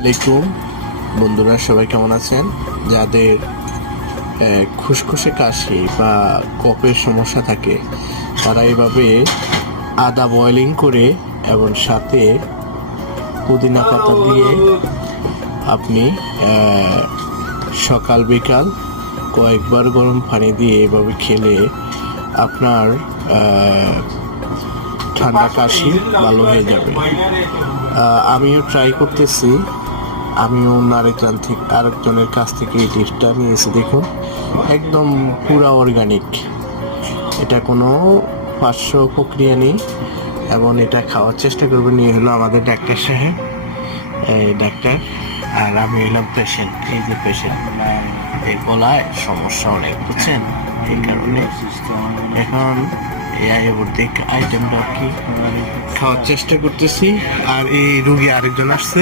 আলাইকুম বন্ধুরা, সবাই কেমন আছেন? যাদের খুসখুসে কাশি বা কফের সমস্যা থাকে তারা এইভাবে আদা বয়েলিং করে এবং সাথে পুদিনা পাতা দিয়ে আপনি সকাল বিকাল কয়েকবার গরম পানি দিয়ে এভাবে খেলে আপনার ঠান্ডা কাশি ভালো হয়ে যাবে। আমিও ট্রাই করতেছি। আমিও আরেকজনের কাছ থেকে এই টিপসটা নিয়েছি। দেখুন, একদম পুরা অর্গানিক, এটা কোনো পার্শ্ব প্রক্রিয়া নেই এবং এটা খাওয়ার চেষ্টা করবেন। নিয়ে হলো আমাদের ডাক্তার সাহেব, ডাক্তার, আর আমি হলাম পেশেন্ট। এই যে পেশেন্ট, এই গলায় সমস্যা অনেক, বুঝছেন? এই কারণে এখন এই আয়ুর্বেদিক আইটেমটা আর কি খাওয়ার চেষ্টা করতেছি। আর এই রুগী আরেকজন আসছে।